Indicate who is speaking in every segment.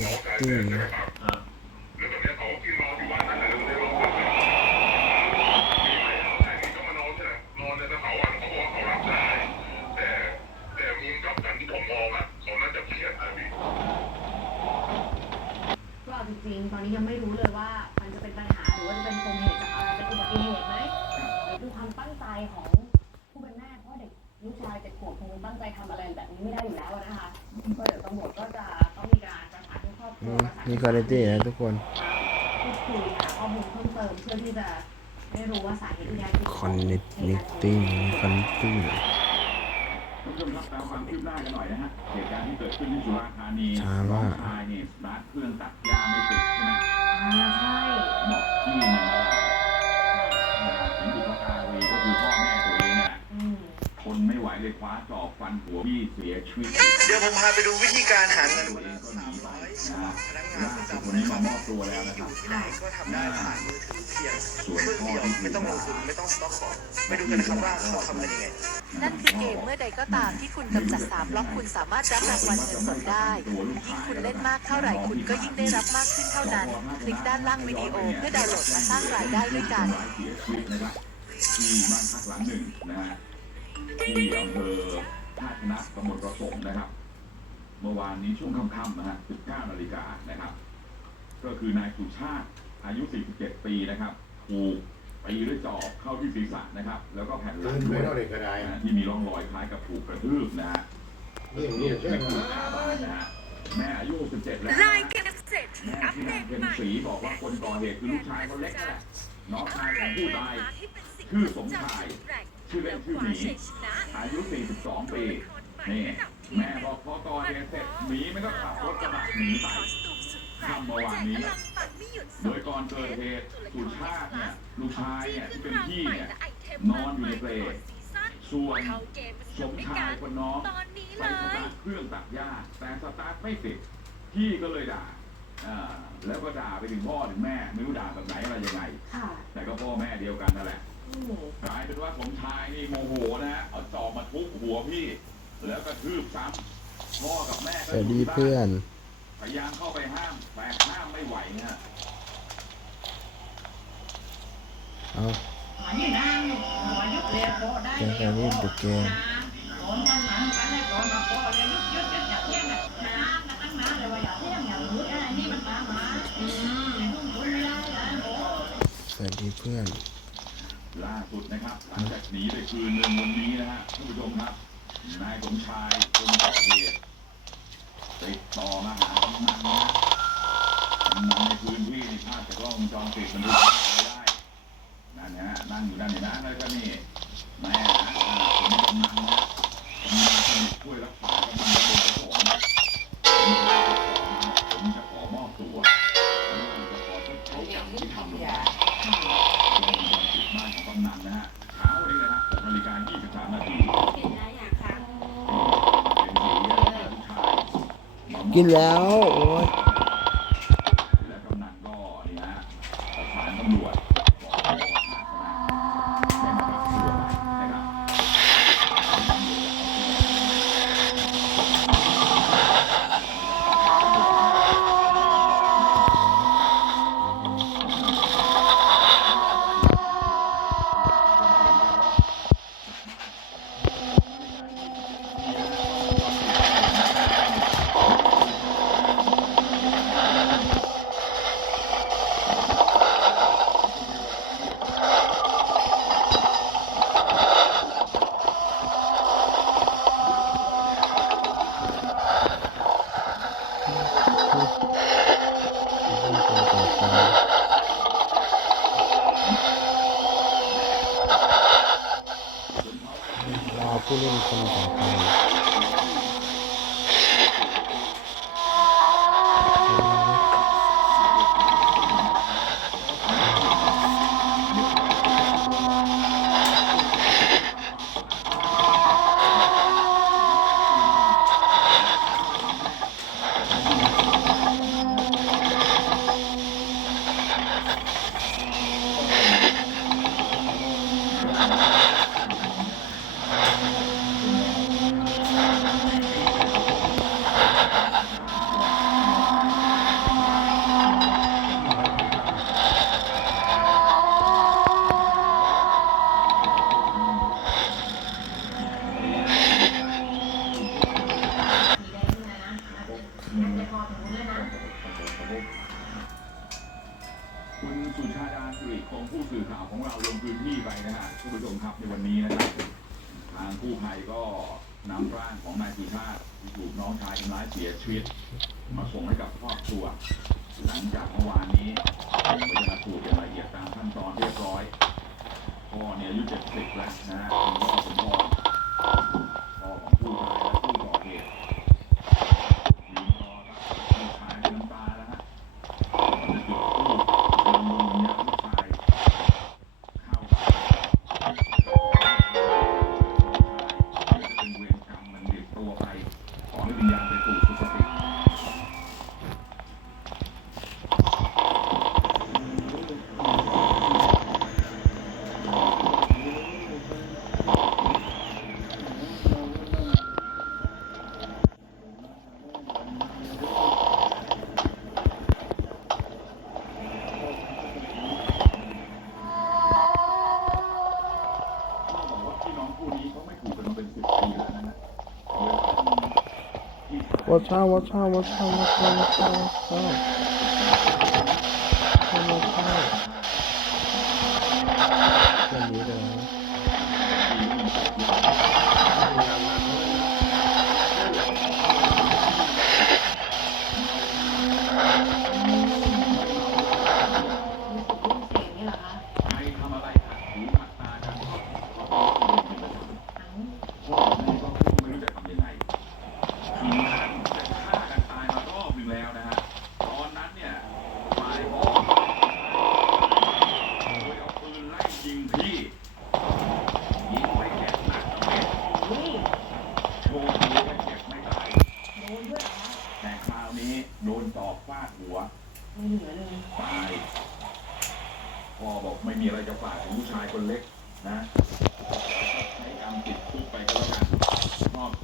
Speaker 1: ติ้ง
Speaker 2: ก็เอาจริงๆตอนนี้ยังไม่รู้เลยว่ามันจะเป็นปัญหาหรือว่าจะเป็นปมเหตุจากอะไรเป็นอุบัติเหตุไหมหรือเป็นความตั้งใจของผู้เป็นแม่เพราะเด็กลูกชายเจ็ดขวบคงตั้งใจทำอะไรแบบนี้ไม่ได้อยู่แล้วนะคะก็เดี๋ยว อบครัวประสาน
Speaker 1: นี่คุณภาพนะทุกคน
Speaker 2: พูดคุยหาข้อมูลเพิ่มเติมเพื่อที่จะได้รู้ว่าสาเหตุที่แท้จริงของ
Speaker 1: connecting connecting
Speaker 3: คุณผู้ชมครับตามความคืบหน้ากันหน่อยนะฮะ เหตุการณ์ที่เกิดขึ้นที่สุราษฎร์ธานี
Speaker 1: ช้ามาก
Speaker 3: น้องชายเนี่ยสตาร์ทเครื่องตัดหญ้าไม่ติดใช่ไหม
Speaker 2: อ่าใช่
Speaker 3: บอกที่นา คว้าจอบฟันหัวพี่เสียชีวิต
Speaker 4: เดี๋ยวผมพาไปดูวิธีการหาเงิน
Speaker 3: ตัว
Speaker 4: วัน
Speaker 3: เอง
Speaker 4: ละ
Speaker 3: ก็ห
Speaker 4: สา
Speaker 3: นี
Speaker 4: ม
Speaker 3: ไป
Speaker 4: ร้อย
Speaker 3: นะฮะ
Speaker 4: พนักงาน
Speaker 3: ล่า
Speaker 4: ประ
Speaker 3: สุด
Speaker 4: จำ
Speaker 3: วันนี้มามอบตัวแล้วนะ
Speaker 4: อ
Speaker 3: ครั
Speaker 4: ยู่
Speaker 3: บ
Speaker 4: ที่ไหนก็ทำได้ผ่านมือถือเพียง
Speaker 3: ส่วน
Speaker 4: เครื่อง
Speaker 3: พ่อ
Speaker 4: เดียว
Speaker 3: ที่ถู
Speaker 4: ไม่
Speaker 3: ก
Speaker 4: ต้องล
Speaker 3: ด่าง
Speaker 4: ทุนไม่ต้องสต็อกของไปดูกันนะครับว่าเขาทำกันยังไง
Speaker 5: นั่นคือเกมเมื่อใดก็ตามที่คุณกำจัดสามล็อกคุณสามารถรับรางวัลเงินสดได้ ยิ่งคุณเล่นมากเท่าไหร่คุณก็ยิ่งได้รับมากขึ้นเท่านั้น คลิกด้านล่างวิดีโอเพื่อดาวน์โหลดมาสร้างรายได้ด้วยกัน
Speaker 3: ร้ายเสียชีวิตนะครับที่บ้านพักหลังหนึ่งนะฮะ ที่อำเภอท่าชนะตำบลประสงค์นะครับ เมื่อวานนี้ช่วงค่ำๆนะฮะ 19นาฬิกานะครับ ก็คือนายสุชาติอายุ 47 ปีนะครับ ถูกตีด้วยจอบเข้าที่ศีรษะนะครับ แล้วก็แผ่นหลังด้
Speaker 6: ไม่
Speaker 3: วย
Speaker 6: เท่าเด็กก็ได้
Speaker 3: นะฮะที่มีร่องรอยคล้ายกับถูกกระทืบนะฮะ
Speaker 6: เรื่อง
Speaker 3: เรี
Speaker 6: นี้
Speaker 3: ยก
Speaker 6: ใช่
Speaker 3: ไม่
Speaker 6: ไหม
Speaker 3: ถูกขาบ้านนะฮะแม่อายุ 67 แล้ว
Speaker 7: รายการเสร็จ
Speaker 3: แม่
Speaker 7: อัป
Speaker 3: ที่
Speaker 7: เด
Speaker 3: นาง
Speaker 7: ต
Speaker 3: เพ็ญ
Speaker 7: ใหม่
Speaker 3: ศรีบอกว่าคนก่อเหตุคือลูกชายคนเล็กนั่นแหละน้องชายของผู้ตาย
Speaker 7: ชื่
Speaker 3: ชื่
Speaker 7: อ
Speaker 3: อ
Speaker 7: ส
Speaker 3: ส
Speaker 7: ม
Speaker 3: ม
Speaker 7: ชา
Speaker 3: ชาย
Speaker 7: ย
Speaker 3: ชื่อเล่นชื่อหมีอายุ 42 ปี นี่ แม่บอกพอก่อเหตุเสร็จหมีมันก็ขับรถกระบะหนีไปค่ำเมื่อวานนี้ โดยก่อนเกิดเหตุสุชาติเนี่ยลูกชายเนี่ยที่เป็นพี่เนี่ยนอนอยู่ในเปลส่วนสมชายคนน้อง
Speaker 7: ตอนนี้
Speaker 3: ไป
Speaker 7: เล
Speaker 3: ส
Speaker 7: ย
Speaker 3: ตาร์ทเครื่องตัดหญ้าแต่สตาร์ทไม่ติดพี่ก็เลยด่าอ่าแล้วก็ด่าไปถึงพ่อถึงแม่ไม่รู้ด่าแบบไหนอะไรยังไง
Speaker 2: ค่ะ
Speaker 3: แต่ก็พ่อแม่เดียวกันนั่นแหละ
Speaker 2: อืม
Speaker 3: กลายเป็นว่าสมชายนี่โมโหนะฮะเอาจอบมาทุบหัวพี่ แล้วก็ทืบซ้ำพ่อกับแม่ก็
Speaker 1: สวัส
Speaker 3: อยู่
Speaker 1: ดี
Speaker 3: ที่บ้า
Speaker 1: เพื่อนน
Speaker 3: พยายามเข้าไปห้ามแต่ห้ามไม่ไหวนะฮะ
Speaker 1: เอาแกงการรีบดึกแกงสวัสดีเพื่อน
Speaker 3: ล่าสุดนะครับ หลังจากหนีไปคืนหนึ่งวันนี้นะฮะท่านผู้ชมครับนายสมชายคนก่อเหตุติดต่อมาหากำนันนะกำนันในพื้นที่นภาพจากกล้องวงจรปิดมันดูภาพไว้ได้นั่นนะฮะนั่งอยู่นั่นเห็นไหมแล้วก็นี่แม่นะผมกำนัน กิน
Speaker 1: แล้วโอ้ย ผู้เล่นคนต่อไป
Speaker 3: สุชาดาสุริคงผู้สื่อข่าวของเราลงพื้นที่ไปนะฮะผู้ชมครับในวันนี้นะครับ ทางกู้ภัยก็นำร่างของนายสุชาติที่ถูกน้องชายทำร้ายเสียชีวิต มาส่งให้กับครอบครัว หลังจากเมื่อวานนี้ไปชนะสูตรอย่างละเอียดตามขั้นตอนเรียบร้อยพ่อเนี่ยอายุ70แล้วนะฮะ
Speaker 1: watch out, watch out. Watch out. เรื่องนี้เลย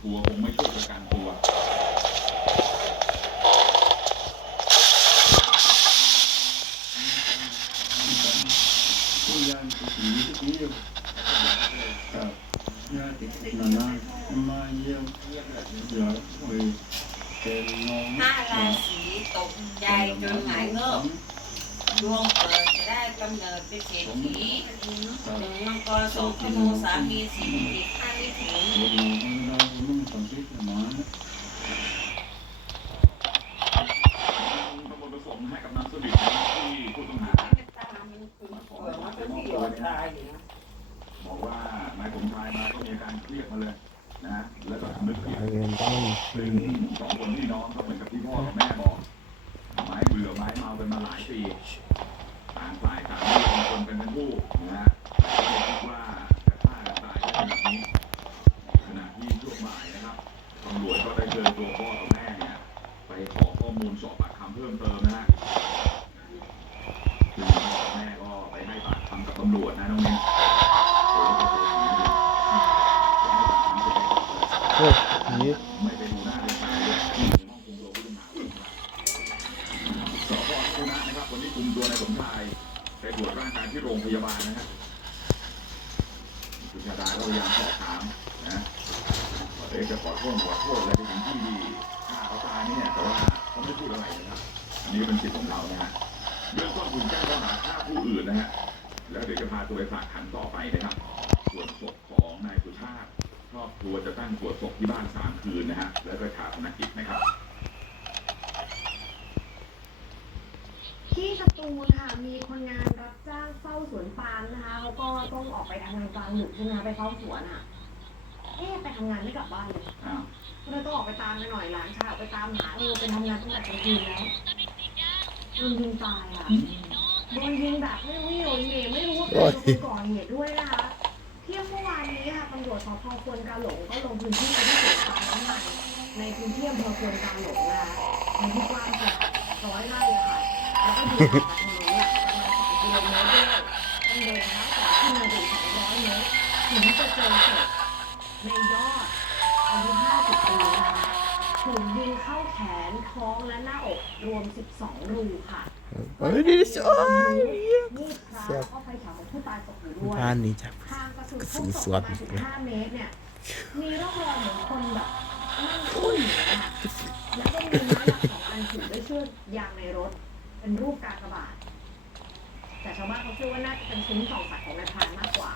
Speaker 3: ตัวคงไม่ช่วยประกันตัว
Speaker 6: ผู้ยานสีที่เยี่ยมกับญาตินานามาเยี่ยมอยากไปเป็นน้อง
Speaker 7: ห้าราศีตกใจจนหายเงิบดวงเปิดจะได้กำเนิดเป็นเศรษฐีหนึ่งมังกรสองธนูสามีสี่ติดข้าไม่ถึง
Speaker 6: รถน้องเราไม่ต้องคิดหมา
Speaker 3: ตำรวจผสมให้กั บนางสลิดที่ผู้ต้องหา
Speaker 7: ตามันคุณเปิดมันก็มีอดตายอยู่นะ
Speaker 3: บอกว่านายสมชายมาก็มีอาการเครียดมาเลยนะแล้วก็นึกผิด
Speaker 1: ไอเรียนต้น
Speaker 3: ซึ่งสองคนพี่น้องก็เหมือนกับ องหาสพคูนะนะครับวันนี้คุมตัวนายสมชายไปตรวจร่างกายที่โรงพยาบาลนะฮะคุณชาดาก็พยายามสอบถามนะว่าเอ๊ะจะขอโทษขอโทษอะไรไปถึงที่ดีฆ่าเขาตายเนี่ยแต่ว่าเขาไม่พูดอะไรนะครับอันนี้ก็เป็นสิทธิ์ของเรานะฮะเรื่องต้นถูกแจ้งข้อหาฆ่าผู้อื่นนะฮะแล้วเดี๋ยวจะพาตัวไปฝากขังต่อไปนะครับ ส่วนศพของนายสุชาติ คร อบครัวจะตั้งสวดศพที่บ้านสามคืนนะฮะแล้วก็ชาปนกิจนะครับ
Speaker 2: ที่สตูลค่ะมีคนงานรับจ้างเฝ้าสวนปาล์มนะคะเขาก็ต้องออกไปทำงานกลางดึกใช่ไหมคะไปเฝ้าสวนอะเอ๊ะไปทำงานไม่กลับบ้านเลย
Speaker 3: อ้าว
Speaker 2: ก็เลยต้องออกไปตามไปหน่อยหลานชายออกไปตามหาเออเป็นทำงานตั้งแต่กลางคืนแล้วโดนยิงตายอะโดนยิงแบบไม่รู้โดนเหไม่รู้ว่าใครเป็นคนก่อเหตุด้วยนะคะเที่ยงเมื่อ วานนี้ค่ะตำรวจสพควนกาหลงก็ลงพื้นที่ไปที่สวนปาล์มน้ำมันในพื้นที่อำเภอควนกาหลงนะคะในที่กว้างกว่าร้อยไร่อะค่ะแล้วก็อยู่ห่างจากถนนเนี่ยประมาณสองกิโลเมตรด้วยต้องเดินเท้าต่อขึ้นมาถึงสองร้อยเมตรถึงจะเจอศพในยอดอายุ50ปีนะคะ ถูกยิงเข้าแขนท้องและหน้าอกรวม 12 รูค่ะ
Speaker 1: เฮ้ยนี่สวย
Speaker 2: มีดพระแล้วก็ไฟฉายของผู้ตายตกอยู่ด้วย
Speaker 1: พานนี้จ้ะ
Speaker 2: ทางกระสุน
Speaker 1: กระสุ
Speaker 2: พุ่ง
Speaker 1: น
Speaker 2: ต
Speaker 1: ส
Speaker 2: ก
Speaker 1: วน
Speaker 2: มา15เมตรเนี่ยมีร่องรอยเหมือนคนแบบนั่งทุ่นอยู่อะค่ะแล้วก็มีไม้หลักสองอันผูกด้วยเชือกยางในรถ เป็นรูปกากบาทแต่ชาวบ้านเขาเชื่อว่าน่าจะเป็นซุ้มส่องสัตว์ของนายพรานมากกว่า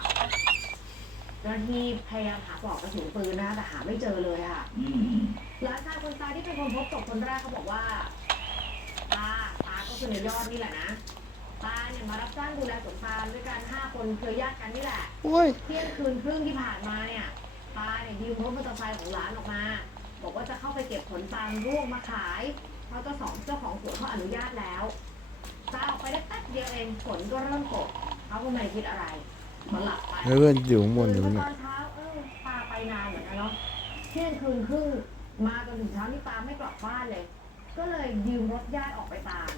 Speaker 2: เจ้าหน้าที่พยายามหาปลอกกระสุนปืนนะแต่หาไม่เจอเลยค่ะ
Speaker 3: อืม
Speaker 2: หลานชายคนตายที่เป็นคนพบศพคนแรกเขาบอกว่าตาตาก็คือในยอดนี่แหละนะตาเนี่ยมารับจ้างดูแลสวนปาล์มด้วยกันห้าคนเคยญาติกันนี่แหละ
Speaker 1: โอ้ย
Speaker 2: เที่ยงคืนครึ่งที่ผ่านมาเนี่ยตาเนี่ยยืมรถมอเตอร์ไซค์ของหลานออกมา บอกว่าจะเข้าไปเก็บผลปาล์มร่วงมาขาย เพราะเจ้าสองเจ้าของสวนเขาอนุญาตแล้วตาออกไปได้แป๊บเดียวเองฝนก็เริ่มตกเขาก็ไม่ได้คิดอะไร ก็หลับไป
Speaker 1: แล้วเพื่อนอยู่ข้างบนอยู่
Speaker 2: ตื่น
Speaker 1: เนี่
Speaker 2: มายตอนเช้าเออตาไปนานเหมือนกันเนาะเที่ยงคืนครึ่งมาจนถึงเช้านี่ตาไม่กลับบ้านเลย ก็เลยยืมรถญาติออกไปตาม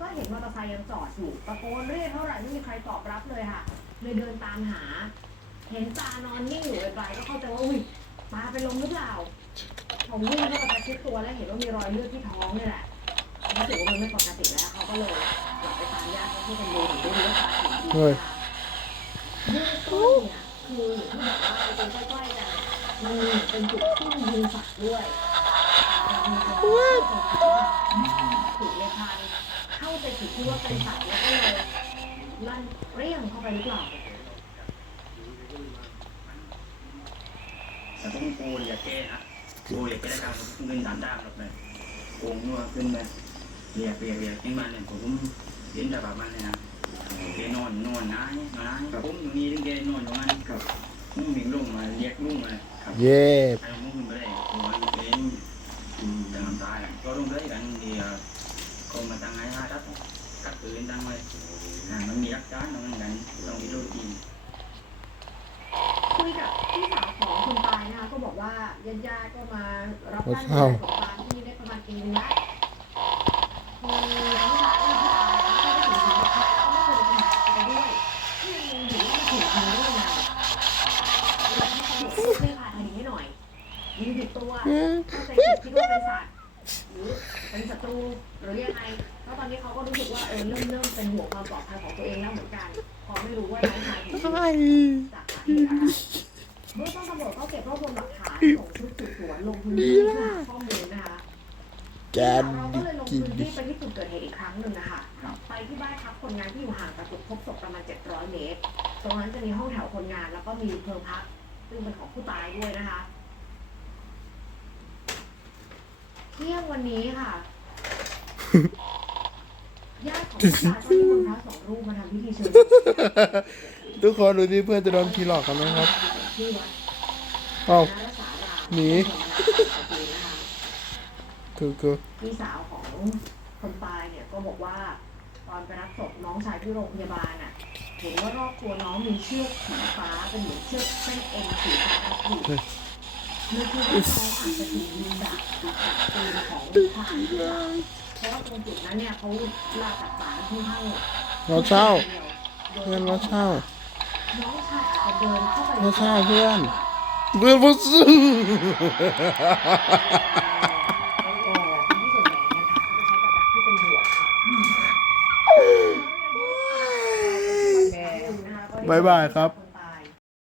Speaker 2: ก็เห็นมอเตอร์ไซค์ยังจอดอยู่ตะโกนเรียกเท่าไหร่ไม่มีใครตอบรับเลยค่ะเลยเดินตามหา เห็นตานอนนิ่งอยู่ไกลๆก็เข้าใจว่าอุ้ยตาไปลงหรือเปล่าผมวิ่งเข้าไปประชิดตัวแล้วเห็นว่ามีรอยเลือดที่ท้องนี่แหละรู้สึกว่ามันไม่ปกติแล้วเขาก็เลยกลับไปตามญาติเขาที่เป็นดูถึงได้รู้ว่าตาถึงดี
Speaker 1: เฮ้ย
Speaker 2: เบื้องต้นเนี่ย คือที่บอกว่าไปตรงใกล้ๆกันมันเป็นจุดที่ยิงสัตว์ด้วยมีคนถูกในพันเข้าใจผิดที่ว่าเป็นสัตว์แล้วก็เลยลั่นเปรี้ยงเข้าไปหรือเปล่า
Speaker 8: แต่ผมโกนอย่าแก้นะโกนอย่าแก้ได้ครับเงินตามด้ามหรอกเลยโกงนัวขึ้นเลยเรียกเรียกเรียกขึ้นมาเนี่ยผมเห็นแต่แบบมันเลยนะ แกนอนนอนนะนอนนะผมอยู่นี่ถึงแกนอนอยู่นั่นครับผมวิ่งลงมาเรียกลุงเลยครับ
Speaker 1: เย่
Speaker 8: ไอ้ผมขึ้นไปได้ผมเป็นจะน้ำตายก็ลงได้กันเดียวก็มาตั้งไงฮะทัดกัดปืนตั้งไว้มันมีอาการตรงนั้นกันต้องมีโรคจริง
Speaker 2: คุยกับพี่สาวของคนตายนะคะก็บอกว่าญาติๆก็มารับบ้านดูแลสงูหรือยังไงแล้วตอนนี้เขาก็รู้สึกว่าเออเริ่มเริ่มเป็นห่วงความปลอดภัยของตัวเองแล้วเหมือนกัน พอไม่รู้ว่าน้องชายถูกยิง
Speaker 1: ไอ้
Speaker 2: จากสาเหตุอะไรเมื่อต้นตำรวจก็เก็บรวบรวมหลักฐานส่งชุดสืบสวนลงพื้นที่หาข้อมูลนะคะเราก็เลยลง
Speaker 1: กิน
Speaker 2: พื้น
Speaker 1: ดิ
Speaker 2: ที่ไปที่จุดเกิดเหตุอีกครั้งหนึ่งนะคะไปที่บ้านพักคนงานที่อยู่ห่างจากจุดพบศพประมาณ 700 เมตร ตรงนั้นจะมีห้องแถวคนงาน แล้วก็มีเพลิงพัก ซึ่งเป็นของผู้ตายด้วยนะคะ เที่ยงวันนี้ค่ะ ญาติของผู้ตายก็นิมนต์พระสองรูปมาทำพิธีเชิญ
Speaker 1: ทุกคนดูดิเพื่อนจะโดนผีหลอกกันไหมครับ
Speaker 2: ที่วัด
Speaker 1: อ้าว
Speaker 2: รักษาราม
Speaker 1: หนี คือคือ
Speaker 2: พี่สาวของคนตายเนี่ยก็บอกว่า ตอนไปรับศพน้องชายที่โรงพยาบาลน่ะเห็นว่ารอบตัวน้องมีเชือกสีฟ้าเป็นเหมือนเชือกเส้นเอ็นสีฟ้าผูกนึกว่าน้องอาจจะถูกยิงจากจากปืนของทหารหรือเปล่า เพราะว่าตรงจุดนั้นเนี่ยเขาลาสัตว์ป่าค่อนข้าง
Speaker 1: เราเช่า
Speaker 2: โดย
Speaker 1: เพื่อนเราเช่า
Speaker 2: น้องชายอาจจะเดินเข้าไป
Speaker 1: เราเช่าเพื่อนเพื่อนพูดซึ้ง
Speaker 2: บา
Speaker 1: บายบายครับ